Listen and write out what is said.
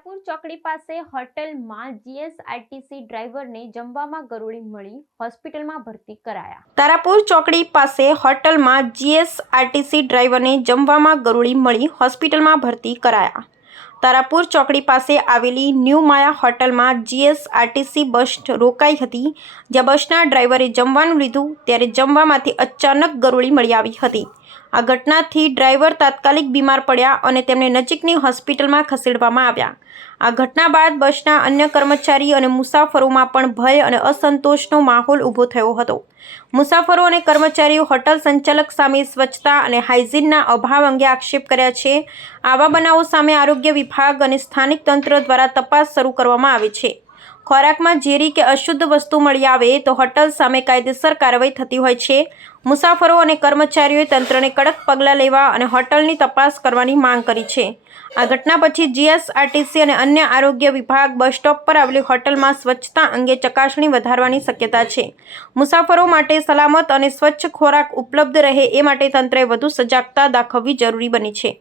તારાપુર ચોકડી પાસે હોટેલમાં જીએસઆરટીસી ડ્રાઈવરને જમવામાં ગરોળી મળી, હોસ્પિટલમાં ભરતી કરાયા. તારાપુર ચોકડી પાસે હોટલમાં જીએસઆરટીસી ડ્રાઈવરને જમવામાં ગરોળી મળી, હોસ્પિટલમાં ભરતી કરાયા. તારાપુર ચોકડી પાસે આવેલી ન્યૂ માયા હોટલમાં જીએસઆરટીસી બસ રોકાઈ હતી. જ્યાં બસના ડ્રાઈવરે જમવાનું લીધું, ત્યારે જમવામાંથી અચાનક ગરોળી મળી આવી હતી. આ ઘટનાથી ડ્રાઈવર તાત્કાલિક બીમાર પડ્યા અને તેમને નજીકની હોસ્પિટલમાં ખસેડવામાં આવ્યા. આ ઘટના બાદ બસના અન્ય કર્મચારી અને મુસાફરોમાં પણ ભય અને અસંતોષનો માહોલ ઊભો થયો હતો. મુસાફરો અને કર્મચારીઓ હોટલ સંચાલક સામે સ્વચ્છતા અને હાઇજીનના અભાવ અંગે આક્ષેપ કર્યા છે. આવા બનાવો સામે આરોગ્ય વિભાગ અને સ્થાનિક તંત્ર દ્વારા તપાસ શરૂ કરવામાં આવે છે. ખોરાકમાં ઝેરી કે અશુદ્ધ વસ્તુ મળી આવે તો હોટલ સામે કાયદેસર કાર્યવાહી થતી હોય છે. મુસાફરો અને કર્મચારીઓએ તંત્રને કડક પગલાં લેવા અને હોટલની તપાસ કરવાની માંગ કરી છે. આ ઘટના પછી જીએસઆરટીસી અને અન્ય આરોગ્ય વિભાગ બસ સ્ટોપ પર આવેલી હોટલમાં સ્વચ્છતા અંગે ચકાસણી વધારવાની શક્યતા છે. મુસાફરો માટે સલામત અને સ્વચ્છ ખોરાક ઉપલબ્ધ રહે એ માટે તંત્રએ વધુ સજાગતા દાખવવી જરૂરી બની છે.